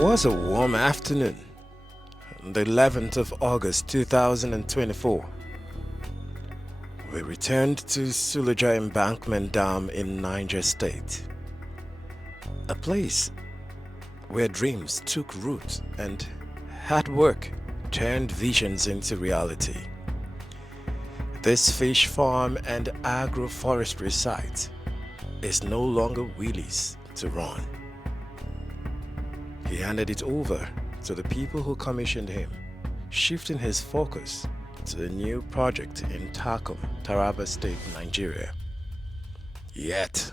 was a warm afternoon, the 11th of August 2024. We returned to Suleja Embankment Dam in Niger State, a place where dreams took root and hard work turned visions into reality. This fish farm and agroforestry site is no longer Willy's to run. He handed it over to the people who commissioned him, shifting his focus to a new project in Takum, Taraba State, Nigeria. Yet,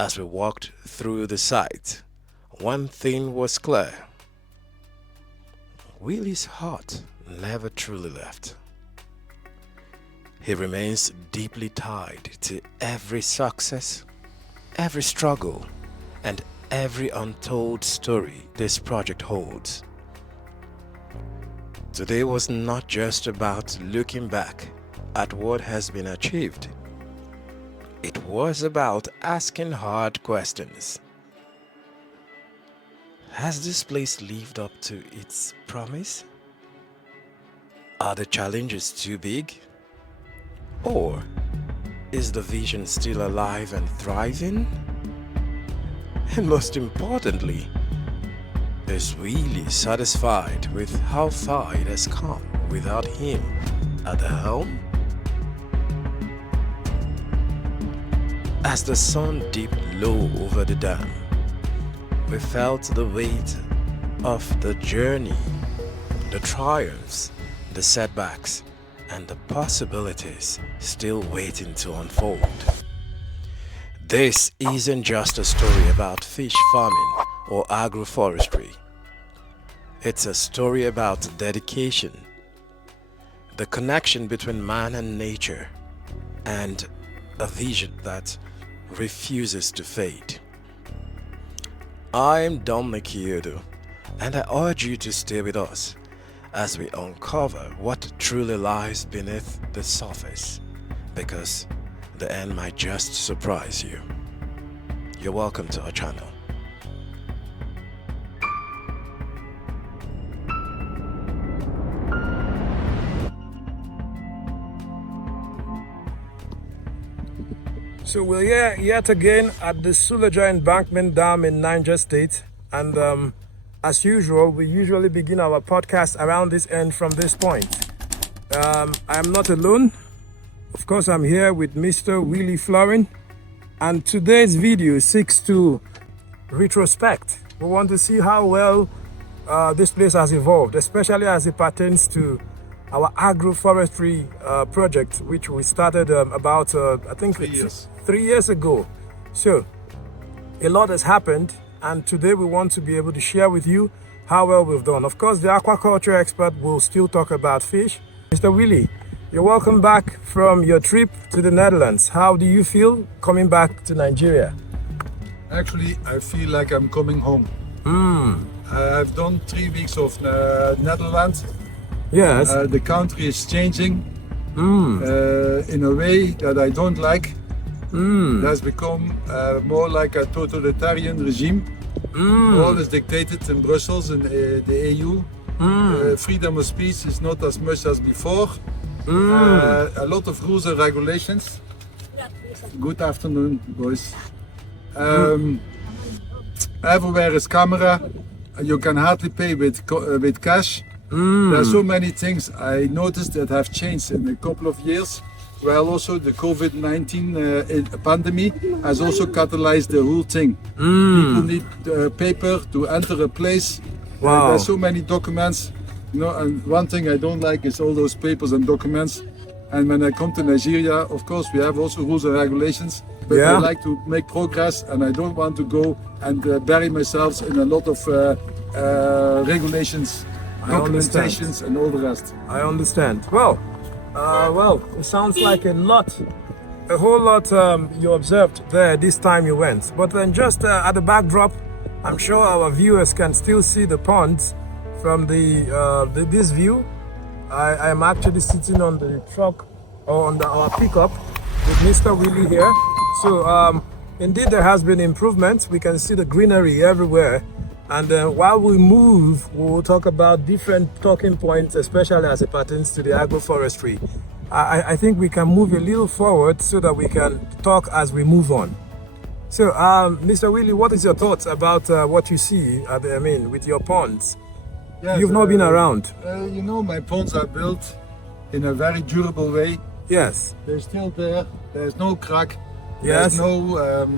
as we walked through the site, one thing was clear. Willy's heart never truly left. He remains deeply tied to every success, every struggle, and every untold story this project holds. Today was not just about looking back at what has been achieved. It was about asking hard questions. Has this place lived up to its promise? Are the challenges too big? Or is the vision still alive and thriving? And most importantly, is Willy satisfied with how far it has come without him at the helm? As the sun dipped low over the dam, we felt the weight of the journey, the triumphs, the setbacks, and the possibilities still waiting to unfold. This isn't just a story about fish farming or agroforestry. It's a story about dedication, the connection between man and nature, and a vision that refuses to fade. I'm Dominic Kyodo, and I urge you to stay with us as we uncover what truly lies beneath the surface, because the end might just surprise you. You're welcome to our channel. So we're here yet again at the Suleja Embankment Dam in Niger State, and as usual, we usually begin our podcast around this end from this point. I am not alone. Of course, I'm here with Mr. Willy Florin, and today's video seeks to retrospect. We want to see how well this place has evolved, especially as it pertains to our agroforestry project, which we started about, I think, 3 years ago. So, a lot has happened, and today we want to be able to share with you how well we've done. Of course, the aquaculture expert will still talk about fish. Mr. Willy, you're welcome back from your trip to the Netherlands. How do you feel coming back to Nigeria? Actually, I feel like I'm coming home. I've done 3 weeks of Netherlands. Yes. The country is changing in a way that I don't like. It has become more like a totalitarian regime. All is dictated in Brussels and the EU. Freedom of speech is not as much as before. A lot of rules and regulations. Good afternoon, boys. Everywhere is camera. You can hardly pay with cash. There are so many things I noticed that have changed in a couple of years. Well, also the COVID-19 pandemic has also catalyzed the whole thing. People need paper to enter a place. Wow. There are so many documents. You know, and one thing I don't like is all those papers and documents. And when I come to Nigeria, of course, we have also rules and regulations. But I like to make progress, and I don't want to go and bury myself in a lot of regulations, documentations, and all the rest. I understand. Well, it sounds like a whole lot you observed there this time you went. But then just at the backdrop, I'm sure our viewers can still see the ponds from this view. I am actually sitting on the truck, or on our pickup with Mr. Willy here. So indeed there has been improvement. We can see the greenery everywhere. And while we move, we'll talk about different talking points, especially as it pertains to the agroforestry. I think we can move a little forward so that we can talk as we move on. So, Mr. Willy, what is your thoughts about what you see, with your ponds? Yes, You've not been around. You know, my ponds are built in a very durable way. Yes. They're still there. There's no crack. Yes. There's no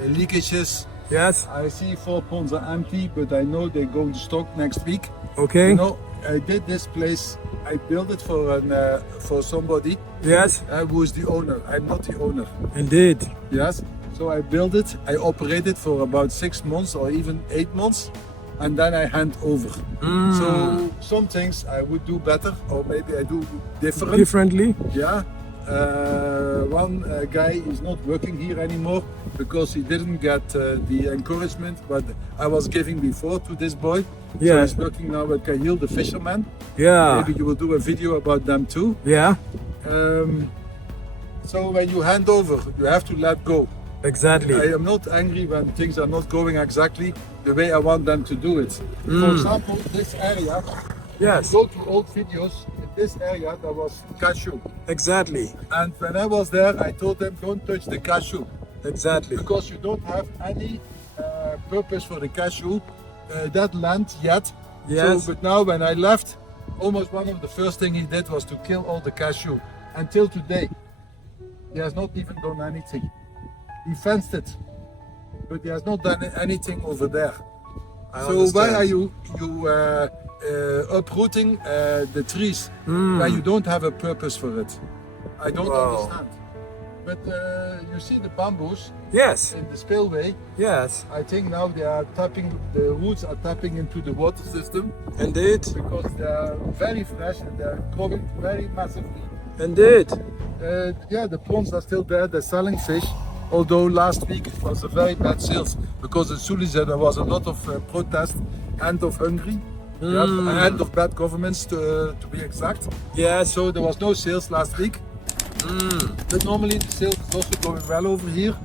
leakages. Yes. I see 4 ponds are empty, but I know they're going to stock next week. Okay. You know, I did this place. I built it for somebody. Yes. Who is the owner? I'm not the owner. Indeed. Yes. So I built it. I operated for about 6 months or even 8 months, and then I hand over. So some things I would do better, or maybe I do differently. Yeah. One guy is not working here anymore because he didn't get the encouragement what I was giving before to this boy. Yeah. So he's working now at Cashew, the fisherman. Yeah. Maybe you will do a video about them too. Yeah. So when you hand over, you have to let go. Exactly. I am not angry when things are not going exactly the way I want them to do it. For example, this area, Yes. go to old videos, in this area there was cashew. Exactly. And when I was there, I told them don't touch the cashew Exactly. because you don't have any purpose for the cashew, that land yet. Yes. So, but now when I left, almost one of the first thing he did was to kill all the cashew. Until today, he has not even done anything. He fenced it, but he has not done anything over there. So why are you uprooting the trees when you don't have a purpose for it? I don't understand. But you see the bamboos Yes. in the spillway. Yes. I think now they are tapping, the roots are tapping into the water system Indeed. because they are very fresh and they are growing very massively. Indeed. Yeah, the prawns are still there, they're selling fish. Although last week it was a very bad sales because in Suleja there was a lot of protest, end of hungry, end of bad governments to be exact. Yes. So there was no sales last week. But normally the sales is also going well over here.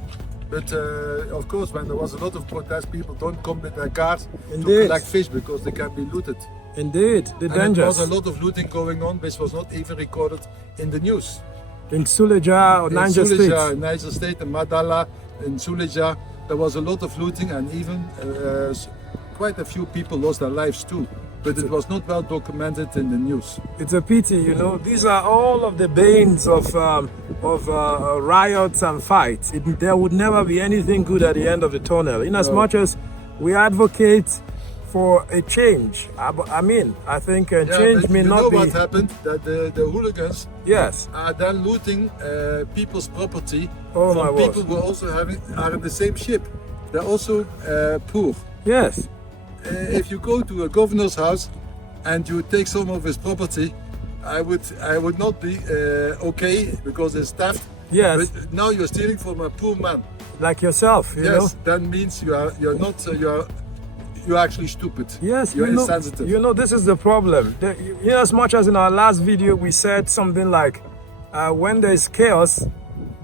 But of course when there was a lot of protest, people don't come with their cars to collect fish because they can be looted. Indeed. The And dangers. there was a lot of looting going on which was not even recorded in the news. In Suleja or Niger State. Niger State and Madala, in Suleja, there was a lot of looting and even quite a few people lost their lives too. But it was not well documented in the news. It's a pity, you know. These are all of the banes of riots and fights. There would never be anything good at the end of the tunnel. In as much as we advocate for a change, I think change may not be. You know what happened? That the hooligans Yes. are then looting people's property Oh, my from word. people who also are in the same ship. They're also poor. Yes. If you go to a governor's house and you take some of his property, I would not be okay because it's theft. Yes. But now you're stealing from a poor man. Like yourself, you know. Yes, that means you're actually stupid. Yes, you're you know, insensitive. You know, this is the problem. As much as in our last video we said something like, when there is chaos,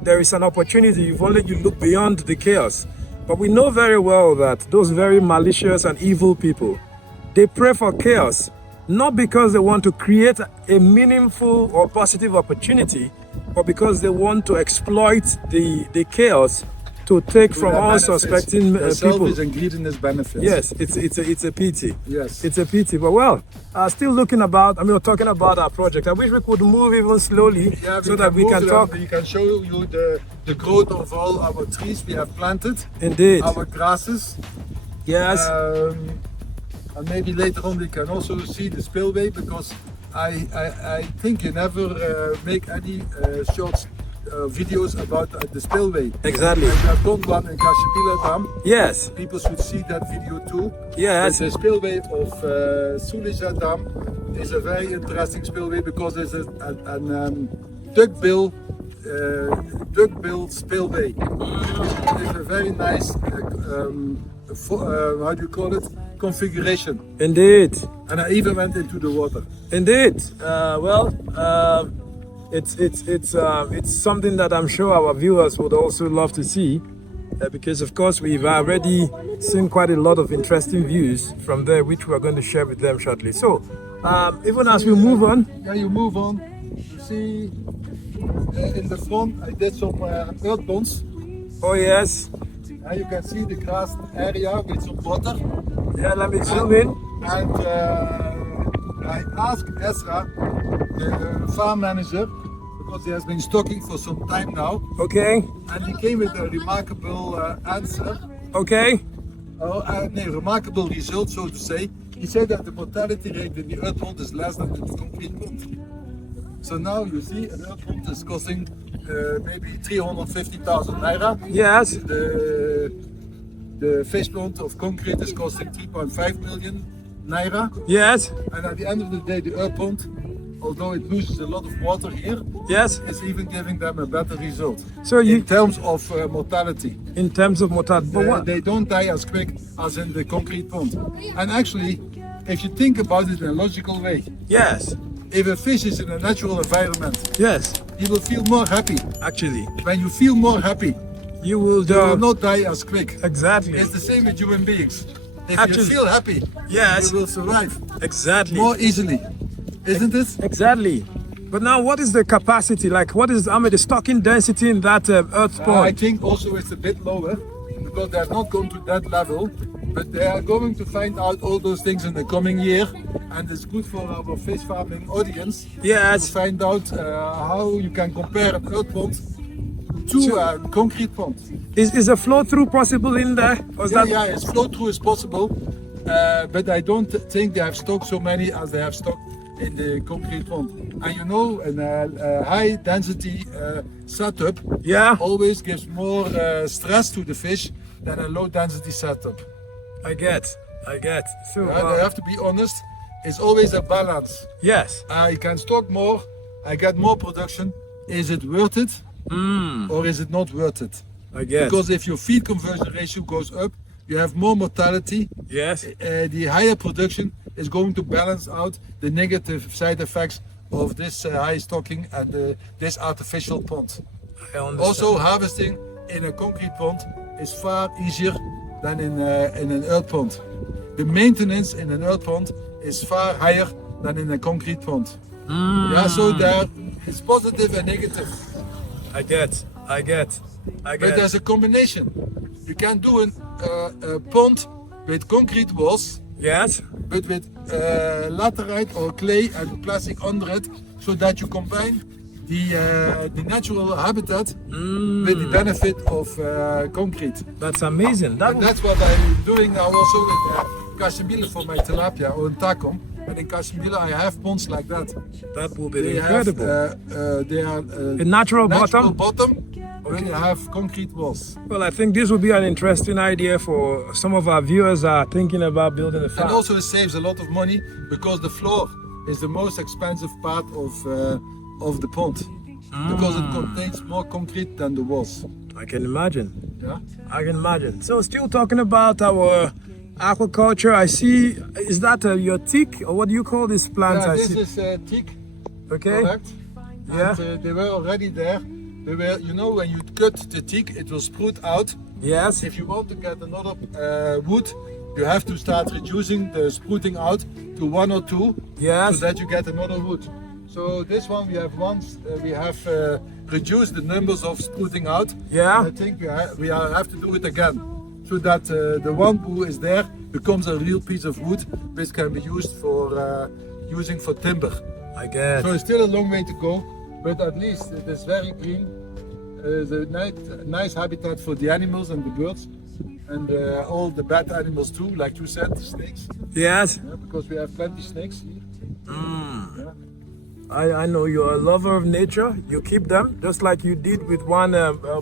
there is an opportunity if only you look beyond the chaos. But we know very well that those very malicious and evil people, they pray for chaos, not because they want to create a meaningful or positive opportunity, but because they want to exploit the chaos to take from unsuspecting people. Selfish and greediness benefits. Yes, it's a pity. Yes. It's a pity. But still looking about, we're talking about our project. I wish we could move even slowly so that we can talk. We can show you the growth of all our trees we have planted. Indeed. Our grasses. Yes. And maybe later on we can also see the spillway because I think you never make any short videos about the spillway. Exactly. And we have done one in Cashew Dam. Yes. People should see that video too. Yes. But the spillway of Suleja Dam is a very interesting spillway because there's a duckbill spillway. It's a very nice, how do you call it, configuration. Indeed. And I even went into the water. Indeed. It's something that I'm sure our viewers would also love to see. because of course we've already seen quite a lot of interesting views from there, which we're going to share with them shortly. So, even as we move on. Yeah, you move on. You see, in the front, I did some earth ponds. Oh yes. And you can see the grass area with some water. Yeah, let me zoom in. And I asked Ezra, the farm manager, because he has been stocking for some time now. Okay. And he came with a remarkable answer. Okay. Remarkable result, so to say. He said that the mortality rate in the earth pond is less than in the concrete pond. So now you see an earth pond is costing maybe 350,000 naira. Yes. The fish pond of concrete is costing 3.5 million naira. Yes. And at the end of the day, the earth pond, although it loses a lot of water here, yes, is even giving them a better result. So in terms of mortality. In terms of mortality, but they don't die as quick as in the concrete pond. And actually, if you think about it in a logical way, yes, if a fish is in a natural environment, yes, he will feel more happy. Actually, when you feel more happy, you will not die as quick. Exactly. It's the same with human beings. If actually, you feel happy, yes, you will survive. Exactly. More easily, isn't it? Exactly. But now, what is the capacity? Like, what is the stocking density in that earth pond? I think also it's a bit lower because they're not going to that level, but they are going to find out all those things in the coming year, and it's good for our fish farming audience. Yes. To find out how you can compare an earth pond to a concrete pond. Is a flow through possible in there? Yeah, it's flow through is possible, but I don't think they have stocked so many as they have stocked in the concrete pond. And you know, a high density setup always gives more stress to the fish than a low density setup. I get. So I have to be honest, it's always a balance. Yes. I can stock more, I get more production. Is it worth it? Or is it not worth it? I get. Because if your feed conversion ratio goes up, you have more mortality. Yes. The higher production is going to balance out the negative side effects of this high stocking and this artificial pond. Also, harvesting in a concrete pond is far easier than in an earth pond. The maintenance in an earth pond is far higher than in a concrete pond. Yeah, so there is positive and negative. I get. But there's a combination. You can do a pond with concrete walls. Yes. But with laterite or clay and plastic under it, so that you combine the natural habitat with the benefit of concrete. That's amazing. That's what I'm doing now also with Cashew for my tilapia or in Takum. And in Cashew I have ponds like that. That will be incredible. They are a natural bottom. When you have concrete walls. Well, I think this would be an interesting idea for some of our viewers are thinking about building a farm. And also it saves a lot of money because the floor is the most expensive part of the pond. Because it contains more concrete than the walls. I can imagine. Yeah? I can imagine. So still talking about our aquaculture, I see, is that your teak or what do you call this plant? Yeah, this is teak. Okay. Correct. Yeah. And, they were already there. They were, you know, when you cut the teak, it will sprout out. Yes. If you want to get another wood, you have to start reducing the sprouting out to 1 or 2. Yes. So that you get another wood. So this one we have reduced the numbers of sprouting out. Yeah. And I think we have to do it again, so that the one who is there becomes a real piece of wood, which can be used for using for timber. I guess. So it's still a long way to go, but at least it is very green. It's a nice habitat for the animals and the birds, and all the bad animals too, like you said, the snakes. Yes. Yeah, because we have plenty snakes here. Yeah. I know you're a lover of nature. You keep them just like you did with one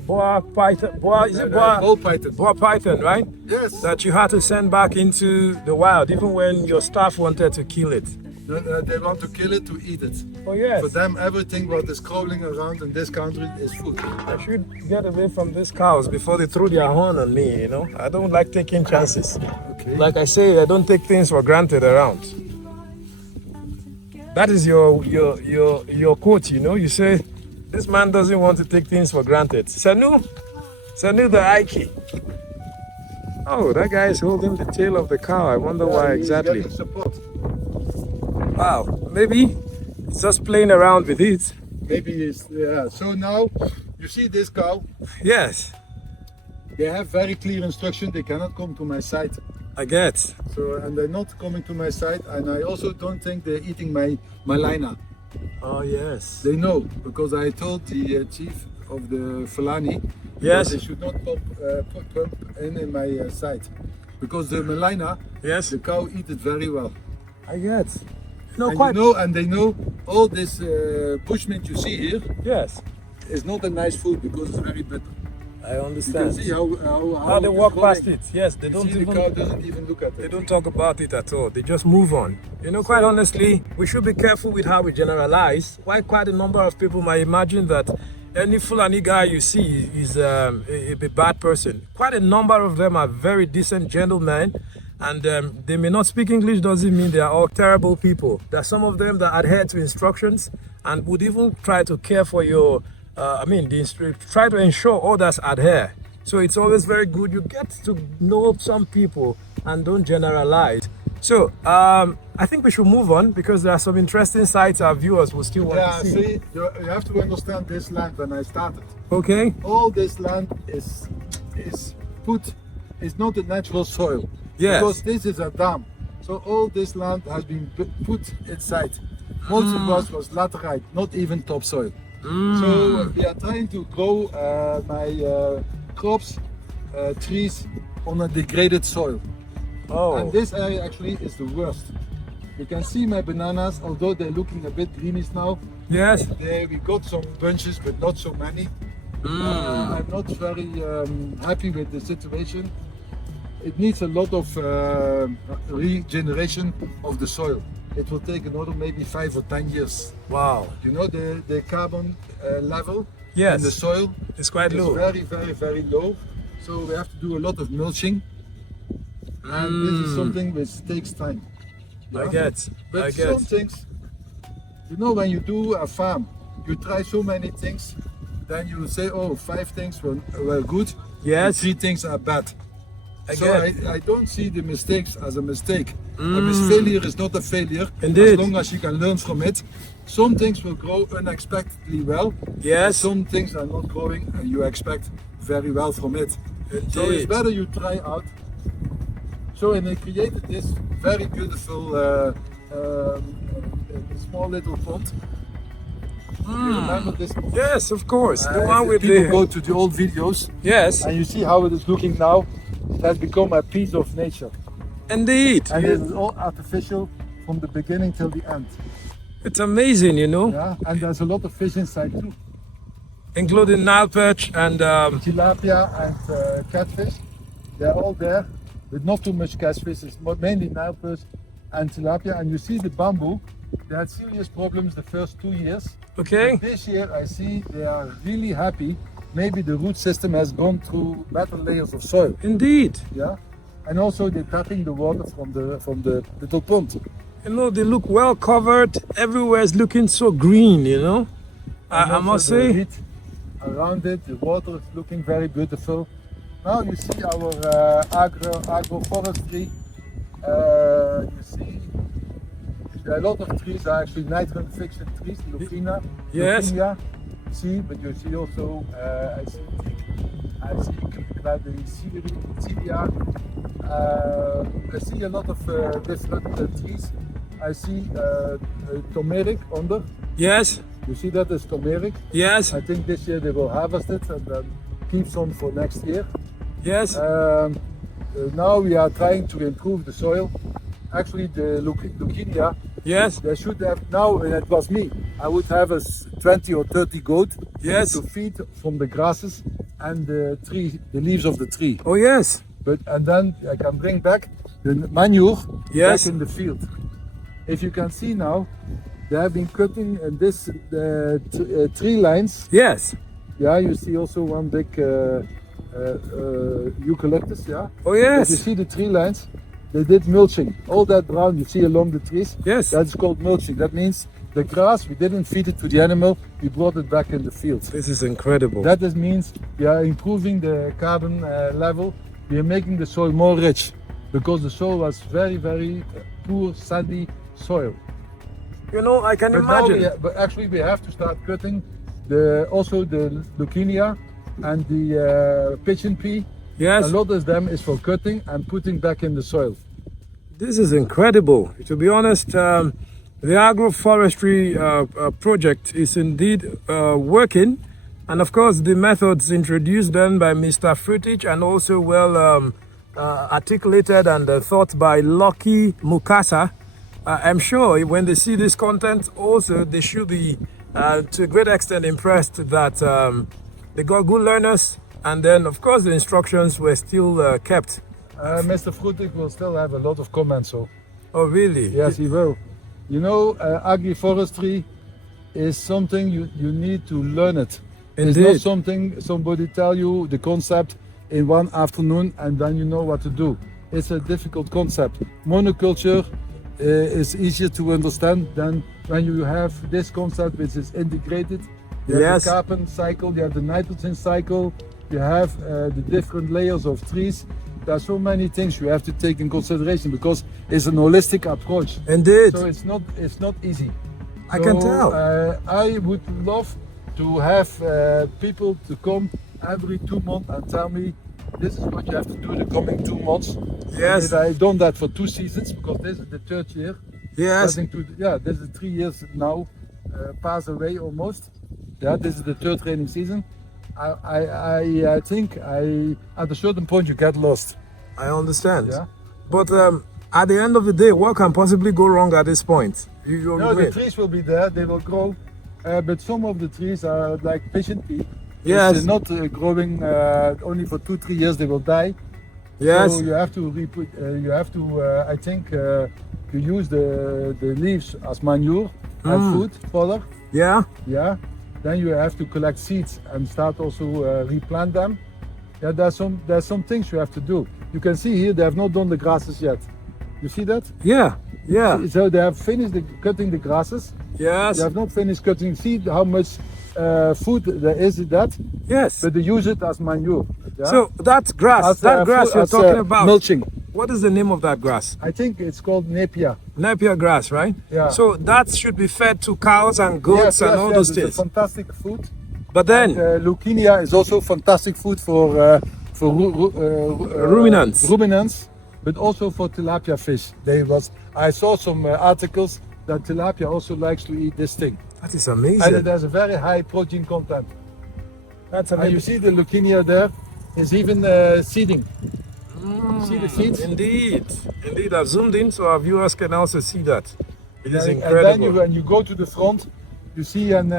boa python. Ball python. Boa python, right? Yes. That you had to send back into the wild, even when your staff wanted to kill it. They want to kill it to eat it. Oh yes. For them, everything what is crawling around in this country is food. I should get away from these cows before they throw their horn on me. You know, I don't like taking chances. Okay. Like I say, I don't take things for granted around. That is your quote, you know. You say, this man doesn't want to take things for granted. Sanu, Salute the Ike. Oh, that guy is holding the tail of the cow. I wonder why he's exactly. getting support. Wow, maybe it's just playing around with it. Maybe it's, yeah. So now, you see this cow? Yes, They have very clear instruction. They cannot come to my site. I get. So, and they're not coming to my site. And I also don't think they're eating my lina. Oh, yes. They know, because I told the chief of the Fulani Yes. that they should not pump in my site. Because the melina, Yes, the cow eat it very well. I get. No, And quite. you know, and they know all this bushmeat you see here Yes, is not a nice food because it's very bitter. I You can understand. see how How they it is walk growing. past it. Yes, they don't See, the even. cow doesn't even look at They it. don't talk about it at all. They just move on. You know, quite honestly, we should be careful with how we generalize. Why quite a number of people might imagine that any Fulani guy you see is a bad person. Quite a number of them are very decent gentlemen, and they may not speak English doesn't mean they are all terrible people. There are some of them that adhere to instructions and would even try to care for your, try to ensure others adhere. So it's always very good. You get to know some people and don't generalize. So I think we should move on because there are some interesting sites our viewers will still want Yeah, to see. see, you have to understand this land when I started. Okay. All this land is not a natural soil. Yes. Because this is a dam. So all this land has been put inside. Most of us was laterite, not even topsoil. So we are trying to grow my crops, trees on a degraded soil. Oh. And this area actually is the worst. You can see my bananas, although they're looking a bit greenish now. Yes. There we got some bunches, but not so many. I'm not very happy with the situation. It needs a lot of regeneration of the soil. It will take another maybe 5 or 10 years. Wow. You know, the carbon level Yes. in the soil It's quite is low. very, very, very low. So we have to do a lot of mulching. And this is something which takes time. I Yeah? get. But I some get. things, you know, when you do a farm, you try so many things, then you say, oh, 5 things were good, Yes. and 3 things are bad. I So get. I don't see the mistakes as a mistake. Failure is not a failure, Indeed. as long as you can learn from it. Some things will grow unexpectedly well. Yes. Some things are not growing and you expect very well from it. So it's Indeed. better you try out. So and I created this very beautiful small little pond. You remember this pond? Yes, of course. The one If with people the. go to the old videos Yes. and you see how it is looking now. It has become a piece of nature. Indeed. And it is all artificial from the beginning till the end. It's amazing, you know, Yeah, and there's a lot of fish inside too. including Nile perch and Tilapia and catfish, they're all there, but not too much catfish. It's mainly Nile perch and tilapia. And you see the bamboo, they had serious problems the first 2 years. okay. But this year I see they are really happy. Maybe the root system has gone through better layers of soil. Indeed. Yeah, and also they're tapping the water from the little pond. You know, they look well covered. Everywhere is looking so green, you know. And I also must the say. wheat around it, the water is looking very beautiful. Now you see our agroforestry. You see a lot of trees are actually nitrogen fixed trees, Lucina. Yes. Lucinia, you see, but you see also I see Teak, I see the Celia. I see a lot of different trees. I see turmeric under. Yes. You see that is turmeric. Yes. I think this year they will harvest it and then keep some for next year. Yes. Now we are trying to improve the soil. Actually, the leukemia, Yes. they should have, now when it was me, I would have 20 or 30 goat Yes. to feed from the grasses and the tree, the leaves of the tree. Oh yes. And then I can bring back the manure Yes. back in the field. If you can see now, they have been cutting this tree lines. Yes. Yeah, you see also one big eucalyptus, yeah? Oh But you yes. see the tree lines, they did mulching. All that brown you see along the trees, Yes. that's called mulching. That means the grass, we didn't feed it to the animal, we brought it back in the field. This is incredible. That means we are improving the carbon level, we are making the soil more rich, because the soil was very, very poor, sandy soil. You know, I can But now imagine. but actually we have to start cutting also the leukemia and the pigeon pea. Yes. A lot of them is for cutting and putting back in the soil. This is incredible. To be honest, the agroforestry project is indeed working. And of course, the methods introduced then by Mr. Fruitich and also well articulated and thought by Lucky Mukasa. I'm sure when they see this content also, they should be to a great extent impressed that they got good learners. And then, of course, the instructions were still kept. Mr. Fruitich will still have a lot of comments. So. Oh, really? Yes, he will. You know, agroforestry is something you need to learn it. It's Indeed. not something somebody tell you the concept in one afternoon and then you know what to do. It's a difficult concept. Monoculture is easier to understand than when you have this concept which is integrated. You have Yes. the carbon cycle, you have the nitrogen cycle, you have the different layers of trees. There are so many things you have to take in consideration because it's an holistic approach. Indeed. So it's not easy. I can tell. I would love to have people to come every 2 months and tell me this is what you have to do the coming 2 months. Yes. And I've done that for 2 seasons because this is the 3rd year. Yes. This is 3 years now, passed away almost. Yeah, this is the 3rd training season. I think at a certain point you get lost. I understand. Yeah. But at the end of the day, what can possibly go wrong at this point? You No, the win. trees will be there, they will grow, but some of the trees are like pigeon pea. Yes. It's not growing only for 2-3 years. They will die. Yes. So you have to I think you use the leaves as manure and food fodder. Yeah. Yeah. Then you have to collect seeds and start also replant them. Yeah, there's some things you have to do. You can see here they have not done the grasses yet. You see that? Yeah. Yeah. So they have finished cutting the grasses. Yes. They have not finished cutting. See how much food there is in that, Yes. but they use it as manure. Yeah? So that grass, As, that grass you're as, talking about, mulching. what is the name of that grass? I think it's called napier. Napier grass, right? Yeah. So that should be fed to cows and goats and all those It's a things. fantastic food. But then, Leukemia is also fantastic food for ruminants, but also for tilapia fish. I saw some articles that tilapia also likes to eat this thing, that is and amazing. it has a very high protein content. That's And you amazing. see the leukemia there is even seeding. See the seeds? Indeed. Indeed. I've zoomed in so our viewers can also see that. It is And then incredible. when you go to the front, you see an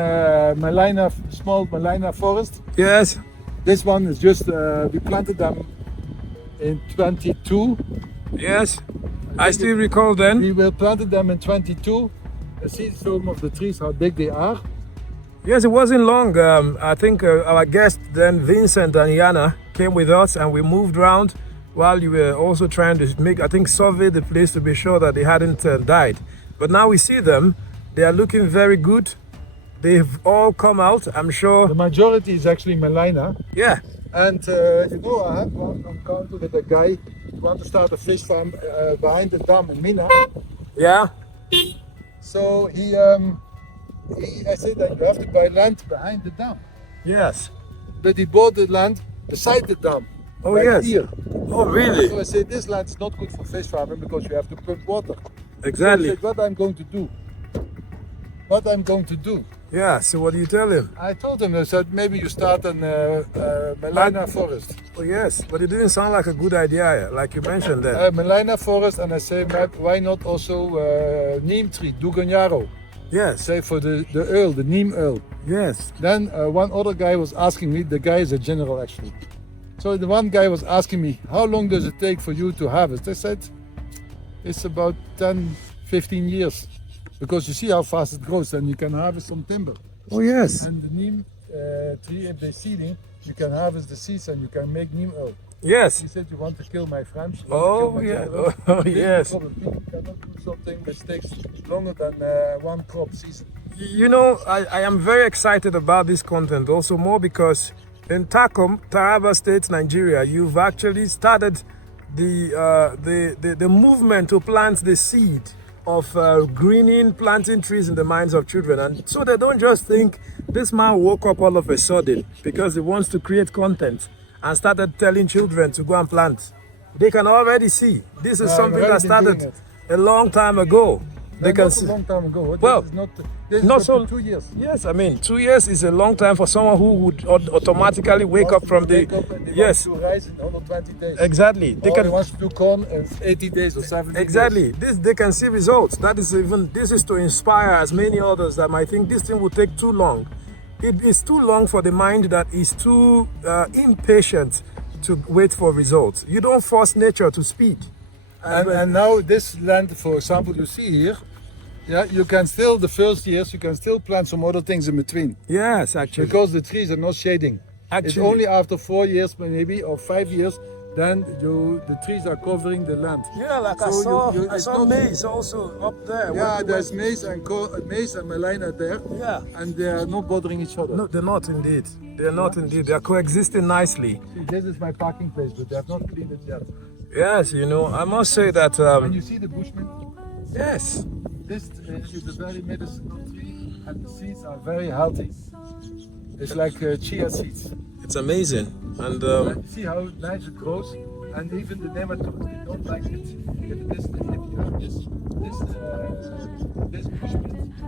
small Malina forest. Yes. This one is just, we planted them in 22. Yes. I still recall then. We will planted them in 22. You see some of the trees, how big they are. Yes, it wasn't long. I think our guest then, Vincent and Yana, came with us and we moved around while you were also trying to survey the place to be sure that they hadn't died. But now we see them. They are looking very good. They've all come out, I'm sure. The majority is actually Malina. Yeah. And I had one encounter with a guy who wanted to start a fish farm behind the dam in Mina. Yeah. So I said that you have to buy land behind the dam. Yes. But he bought the land beside the dam. Oh, right yes. Here. Oh, really? So I said this land is not good for fish farming because you have to pump water. Exactly. So I said, what I'm going to do? What I'm going to do? Yeah. So what do you tell him? I told him, I said, maybe you start an Malina forest. Oh, yes. But it didn't sound like a good idea, like you mentioned then. Malina forest, and I say, why not also neem tree, Dugonjaro? Yes. Say for the earl, the neem earl. Yes. Then one other guy was asking me, the guy is a general actually. So the one guy was asking me, how long does it take for you to harvest? I said, it's about 10, 15 years. Because you see how fast it grows and you can harvest some timber. Oh, yes. And the neem tree, if they're seeding, you can harvest the seeds and you can make neem oil. Yes. He said, you want to kill my friends? Oh, yeah. Oh, This yes. is the problem. People cannot do something which takes longer than one crop season. You know, I am very excited about this content also more because in Takum, Taraba State, Nigeria, you've actually started the movement to plant the seed of greening, planting trees in the minds of children. And so they don't just think this man woke up all of a sudden because he wants to create content and started telling children to go and plant. They can already see this is something that started a long time ago. They can see. A long time ago. Well, this is not up so. to 2 years. Yes, I mean 2 years is a long time for someone who would automatically wake up from the. Yes. To rise in 120 days. Exactly. They can. wants to do corn in 80 days or 70 Exactly. days. This they can see results. That is this is to inspire as many others that might think this thing will take too long. It is too long for the mind that is too impatient to wait for results. You don't force nature to speed. And now this land, for example, you see here, yeah, you can still, the first years, you can still plant some other things in between. Yes, actually. Because the trees are not shading. Actually. It's only after 4 years, maybe, or 5 years, then the trees are covering the land. Yeah, like So I saw maize also up there. Yeah, there's maize and melina there. Yeah. And they are not bothering each other. No, they're not indeed. They're not indeed. They're coexisting nicely. See, this is my parking place, but they have not cleaned it yet. Yes, you know, I must say that. And you see the bushman? Yes. This is a very medicinal tree, and the seeds are very healthy. It's like chia seeds. It's amazing. And You see how nice it grows, and even the nematodes, they don't like it. If you have this bushman,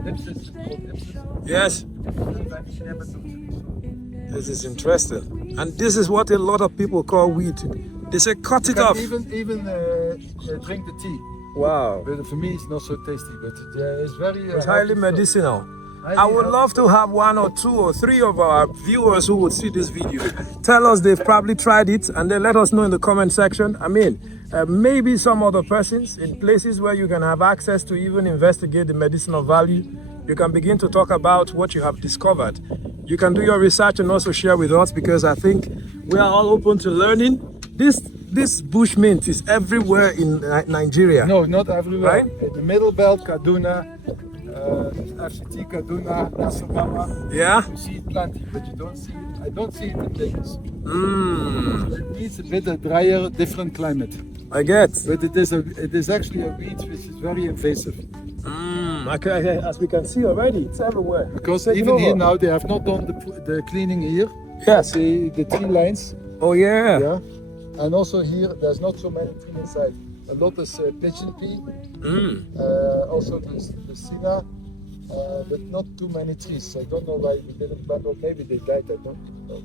Ipsis, called Ipsis, yes, this is interesting. And this is what a lot of people call weed. They say cut it off. Even drink the tea. Wow. But for me, it's not so tasty, but it's very It's highly healthy medicinal. Highly I would healthy love to have 1 or 2 or 3 of our viewers who would see this video tell us they've probably tried it, and then let us know in the comment section. I mean, maybe some other persons in places where you can have access to even investigate the medicinal value. You can begin to talk about what you have discovered. You can do your research and also share with us, because I think we are all open to learning. This bush mint is everywhere in Nigeria. No, not everywhere. Right? The middle belt, Kaduna, FCT, Kaduna, Nasarawa. Yeah? You see it plenty, but you don't see it. I don't see it in Lagos. It needs a bit of drier, different climate. I get. But it is actually a weed which is very invasive. Okay, as we can see already, it's everywhere. Because Taking even here over. now, they have not done the cleaning here. Yes. The tree lines. Oh yeah. Yeah. And also here, there's not so many trees inside. A lot is pigeon pea. Also the sina, but not too many trees. I don't know why we didn't plant, or maybe they died. I don't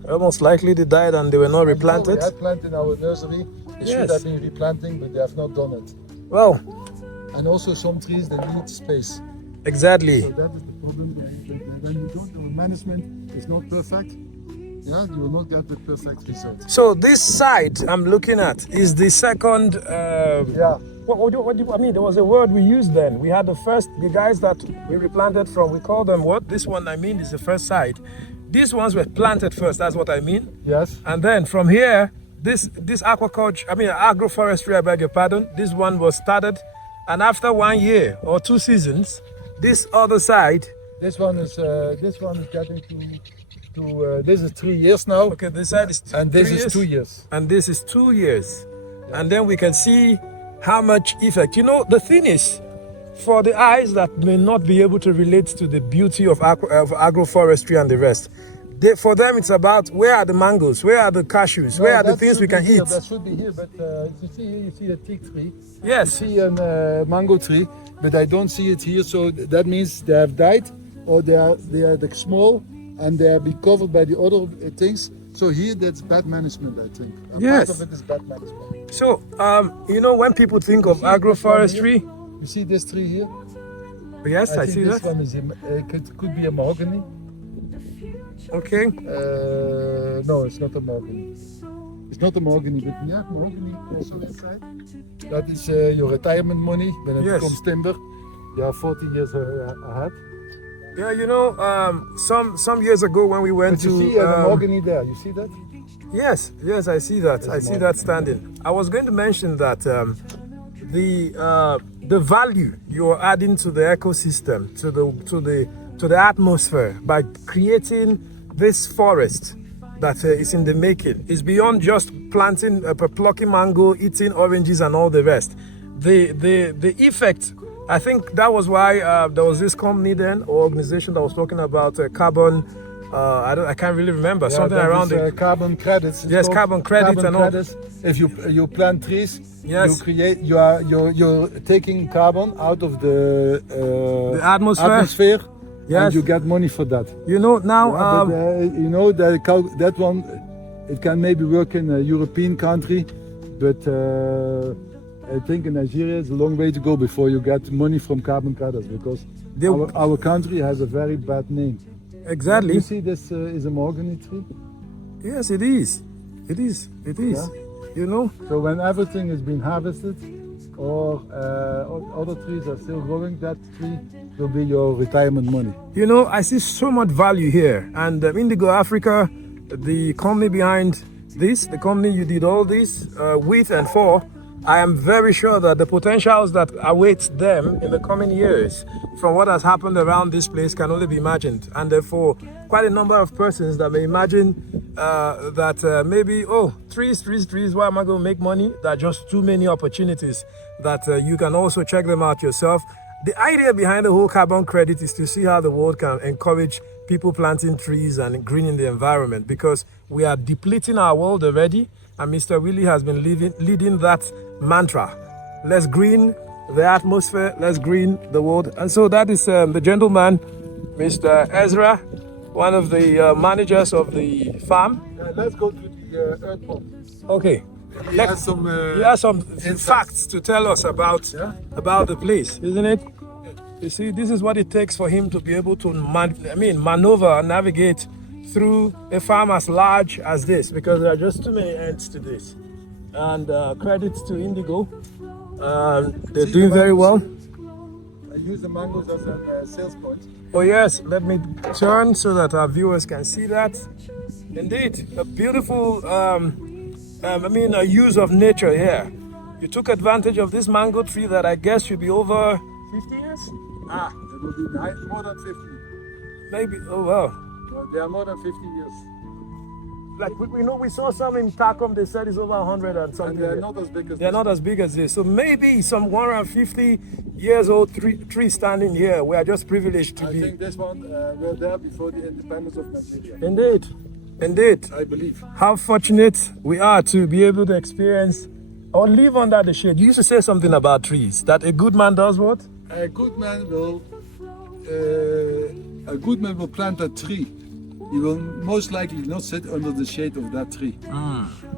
know. Most likely they died and they were not replanted. We had planted in our nursery. They should have been replanting, but they have not done it. Well, And also some trees, they need space. exactly. So that is the problem. When you don't have management, is not perfect. Yeah, you will not get the perfect result. So this site I'm looking at is the second. Yeah. What do you, I mean, there was a word we used then. We had the guys that we replanted from. We call them what? This one I mean is the first site. These ones were planted first. That's what I mean. Yes. And then from here, this aquaculture, I mean agroforestry, I beg your pardon. This one was started, and after 1 year or 2 seasons, this other side. This one is getting to this is 3 years now. Okay, this side is And this 3 is years, 2 years. and this is 2 years, and then we can see how much effect. You know, the thing is, for the eyes that may not be able to relate to the beauty of agroforestry and the rest, for them it's about where are the mangoes, where are the cashews, where are the things we can eat. That should be here, but you see here, you see a teak tree. Yes. You see a mango tree, but I don't see it here. So that means they have died, or they are small, and they are being covered by the other things. So here, that's bad management, I think. And Yes. part of it is bad management. So, you know, when people think of agroforestry, You see this tree here? yes, I think see this that. one is could be a mahogany. Okay. No, it's not a mahogany. It's not a mahogany, but yeah, mahogany also inside. That is your retirement money when it Yes. becomes timber. You have 40 years ahead. Yeah, you know, some years ago when we went But you to see the mahogany there, you see that? yes, I see that. I see that standing. I was going to mention that the value you're adding to the ecosystem, to the atmosphere by creating this forest that is in the making is beyond just planting, plucking mango, eating oranges, and all the rest. The effect. I think that was why there was this company then or organization that was talking about carbon. I can't really remember something around it. Carbon credits. Yes, carbon credits and all. If you plant trees, yes, you're taking carbon out of the atmosphere. Yes, and you get money for that. You know now. Yeah, but, you know that one, it can maybe work in a European country, but I think in Nigeria it's a long way to go before you get money from carbon credits because our country has a very bad name. Exactly. You see, this is a mahogany tree. Yes, it is. It is. Yeah. You know. So when everything has been harvested, or other trees are still growing, that tree will be your retirement money. You know, I see so much value here, and Indigo Africa, the company behind this, the company you did all this with and for. I am very sure that the potentials that await them in the coming years from what has happened around this place can only be imagined. And therefore, quite a number of persons that may imagine that maybe, trees, why am I going to make money? There are just too many opportunities that you can also check them out yourself. The idea behind the whole carbon credit is to see how the world can encourage people planting trees and greening the environment, because we are depleting our world already. And Mr. Willy has been leading that mantra. Let's green the atmosphere, let's green the world. And so that is the gentleman, Mr. Ezra, one of the managers of the farm. Let's go to the earth pump. Okay. He has some facts to tell us about the place, isn't it? You see, this is what it takes for him to be able to maneuver and navigate through a farm as large as this, because there are just too many ends to this. And credits to Indigo, they're doing very well. I use the mangoes as a sales point. Oh yes, let me turn so that our viewers can see that. Indeed, a beautiful a use of nature here. You took advantage of this mango tree that I guess should be over 50 years? It will be more than 50. Maybe, oh wow. They are more than 50 years. Like we saw some in Takum, they said it's over 100 and something. And they are not as big as They're not as big as this. So maybe some 150 years old tree standing here. We are just privileged to be. I think this one were there before the independence of Nigeria. Indeed. I believe. How fortunate we are to be able to experience or live under the shade. You used to say something about trees, that a good man does what? A good man will plant a tree. He will most likely not sit under the shade of that tree.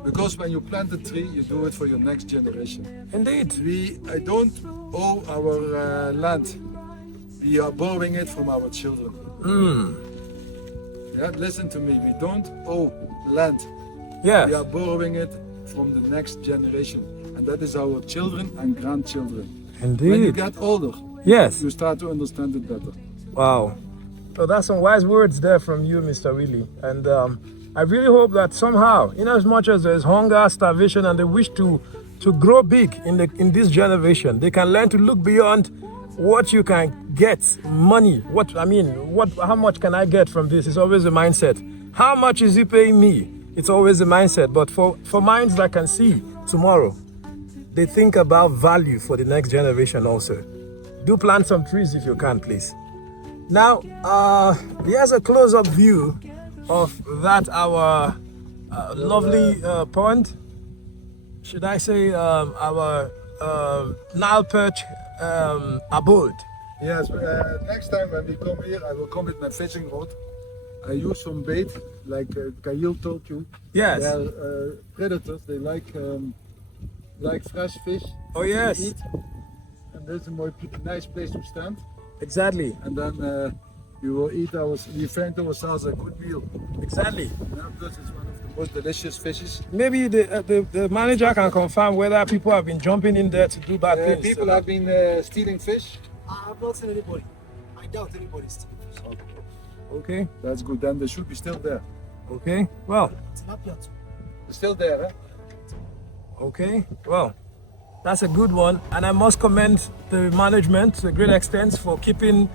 Because when you plant a tree, you do it for your next generation. Indeed. I don't owe our land. We are borrowing it from our children. Yeah, listen to me. We don't owe land. Yeah. We are borrowing it from the next generation. And that is our children and grandchildren. Indeed. When you get older, yes, you start to understand it better. Wow. So that's some wise words there from you, Mr. Willy. And I really hope that somehow, in as much as there's hunger, starvation, and they wish to grow big in this generation, they can learn to look beyond what you can get, money. How much can I get from this? It's always a mindset. How much is he paying me? It's always a mindset. But for minds that can see tomorrow, they think about value for the next generation also. Do plant some trees if you can, please. Now, here's a close-up view of our lovely pond. Should I say our Nile perch abode? Yes, next time when we come here, I will come with my fishing rod. I use some bait, like Kyle told you. Yes. They are predators, they like fresh fish. Oh yes. To eat. And this is a nice place to stand. Exactly. And then we find ourselves a good meal. Exactly. Yeah, because it's one of the most delicious fishes. Maybe the manager can confirm whether people have been jumping in there to do bad things. People have been stealing fish. I have not seen anybody. I doubt anybody stealing fish. Okay. That's good. Then they should be still there. Okay. Well. They're still there, eh? Okay. Well, that's a good one, and I must commend the management to a great extent for keeping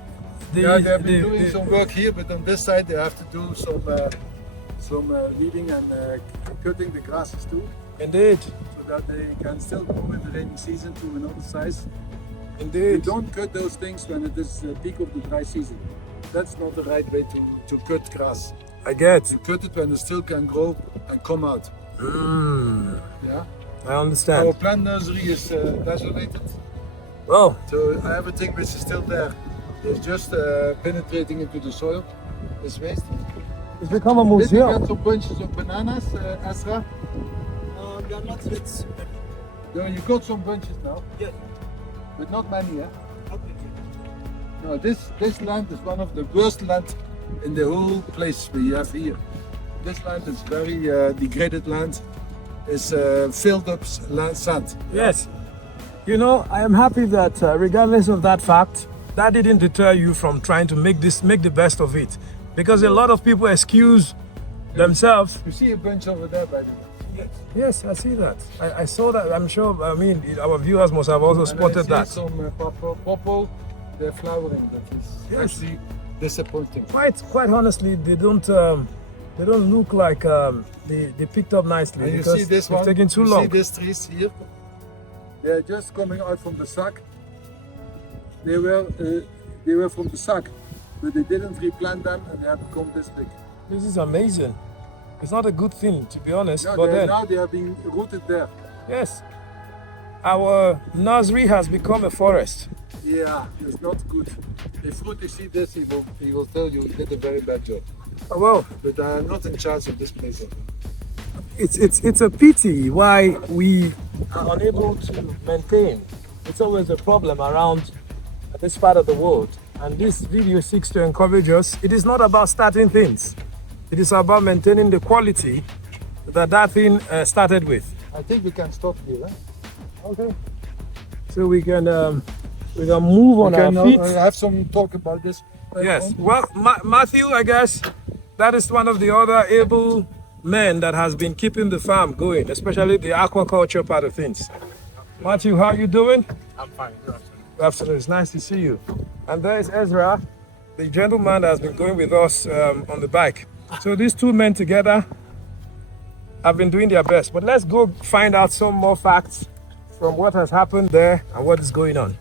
the. Yeah, they've been doing some work here, but on this side they have to do some weeding and cutting the grasses too. Indeed. So that they can still go in the rainy season to another size. Indeed. You don't cut those things when it is the peak of the dry season. That's not the right way to cut grass. I get. You cut it when it still can grow and come out. Yeah. I understand. Our plant nursery is desolated. Well. So everything which is still there is just penetrating into the soil. It's waste. It's become a Did you museum. get some bunches of bananas, Asra? We are not yet. No, you got some bunches now, Yes. but not many, eh? Okay. No, this land is one of the worst land in the whole place we have here. This land is very degraded land. It's filled up sand. Yes. You know, I am happy that regardless of that fact, that didn't deter you from trying to make the best of it. Because a lot of people excuse themselves. You see a bunch over there, by the way. Yes. Yes, I see that. I saw that. I'm sure, I mean, our viewers must have also spotted And I that. see some purple, they're flowering. That is Yes. actually disappointing. Quite honestly, they don't look like they picked up nicely And you because see this it's one? taking too you long. see these trees here? They're just coming out from the sack. They were from the sack, but they didn't replant them and they have become this big. This is amazing. It's not a good thing, to be honest, Yeah, but then, now they are being rooted there. yes, our nursery has become a forest. Yeah, it's not good. If Ruti see this, he will tell you he did a very bad job. Oh, well, But I am not in charge of this place. it's a pity why we are unable to maintain. It's always a problem around this part of the world, and this video seeks to encourage us. It is not about starting things. It is about maintaining the quality that thing started with. I think we can stop here. Eh? Okay. So we can move on We can our feet. have some talk about this. Yes. Well, Matthew, I guess that is one of the other able men that has been keeping the farm going, especially the aquaculture part of things. Matthew, how are you doing? I'm fine. Good afternoon. Good afternoon. It's nice to see you. And there is Ezra, the gentleman that has been going with us on the bike. So these two men together have been doing their best. But let's go find out some more facts from what has happened there and what is going on.